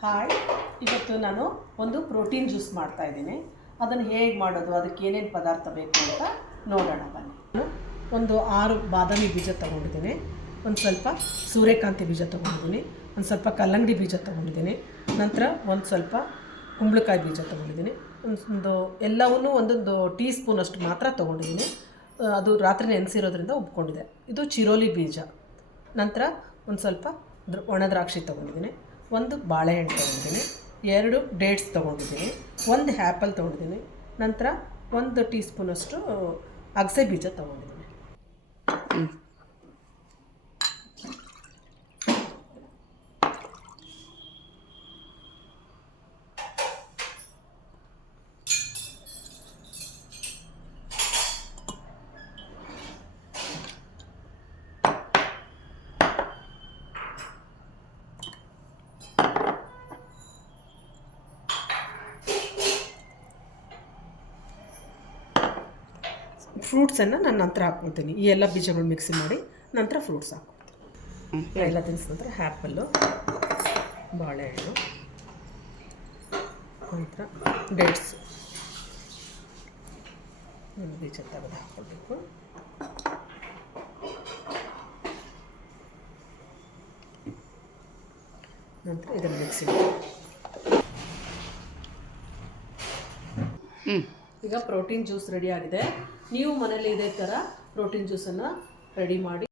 Hi, ಇವತ್ತು ನಾನು ಒಂದು ಪ್ರೋಟೀನ್ ಜ್ಯೂಸ್ ಮಾಡ್ತಾಯಿದ್ದೀನಿ. ಅದನ್ನು ಹೇಗೆ ಮಾಡೋದು, ಅದಕ್ಕೆ ಏನೇನು ಪದಾರ್ಥ ಬೇಕು ಅಂತ ನೋಡೋಣ ಬನ್ನಿ. ಒಂದು 6 ಬಾದಾಮಿ ಬೀಜ ತೊಗೊಂಡಿದ್ದೀನಿ, ಒಂದು ಸ್ವಲ್ಪ ಸೂರ್ಯಕಾಂತಿ ಬೀಜ ತೊಗೊಂಡಿದ್ದೀನಿ, ಒಂದು ಸ್ವಲ್ಪ ಕಲ್ಲಂಗಡಿ ಬೀಜ ತೊಗೊಂಡಿದ್ದೀನಿ, ನಂತರ ಒಂದು ಸ್ವಲ್ಪ ಕುಂಬಳಕಾಯಿ ಬೀಜ ತೊಗೊಂಡಿದ್ದೀನಿ. ಎಲ್ಲವನ್ನೂ ಒಂದೊಂದು ಟೀ ಸ್ಪೂನಷ್ಟು ಮಾತ್ರ ತೊಗೊಂಡಿದ್ದೀನಿ. ಅದು ರಾತ್ರಿ ನೆನೆಸಿರೋದ್ರಿಂದ ಉಬ್ಕೊಂಡಿದೆ. ಇದು ಚಿರೋಲಿ ಬೀಜ. ನಂತರ ಒಂದು ಸ್ವಲ್ಪ ಒಣ ದ್ರಾಕ್ಷಿ ತೊಗೊಂಡಿದ್ದೀನಿ, ಒಂದು ಬಾಳೆಹಣ್ಣು ತೊಗೊಂಡಿದ್ದೀನಿ, 2 ಡೇಟ್ಸ್ ತೊಗೊಂಡಿದ್ದೀನಿ, 1 ಆ್ಯಪಲ್ ತೊಗೊಂಡಿದ್ದೀನಿ, ನಂತರ 1 ಟೀ ಸ್ಪೂನಷ್ಟು ಅಗಸೆ ಬೀಜ ತೊಗೊಂಡಿದ್ದೀನಿ. ಫ್ರೂಟ್ಸನ್ನು ನಾನು ನಂತರ ಹಾಕ್ಕೊಳ್ತೀನಿ. ಈ ಎಲ್ಲ ಬೀಜಗಳು ಮಿಕ್ಸಿ ಮಾಡಿ ನಂತರ ಫ್ರೂಟ್ಸ್ ಹಾಕ್ಕೊಳ್ತೀನಿ. ಎಲ್ಲ ತಿನ್ನಿಸಿದ ನಂತರ ಆ್ಯಪಲ್ಲು, ಬಾಳೆಹಣ್ಣು, ನಂತರ ಡೇಟ್ಸು ಬೀಜ ತೆಗೆದು ಹಾಕ್ಕೊಳ್ಬೇಕು. ನಂತರ ಇದನ್ನು ಮಿಕ್ಸಿ ಮಾಡಿ ಈಗ ಪ್ರೋಟೀನ್ ಜ್ಯೂಸ್ ರೆಡಿ ಆಗಿದೆ. ನೀವು ಮನೇಲಿ ಇದೇ ಥರ ಪ್ರೋಟೀನ್ ಜ್ಯೂಸನ್ನು ರೆಡಿ ಮಾಡಿ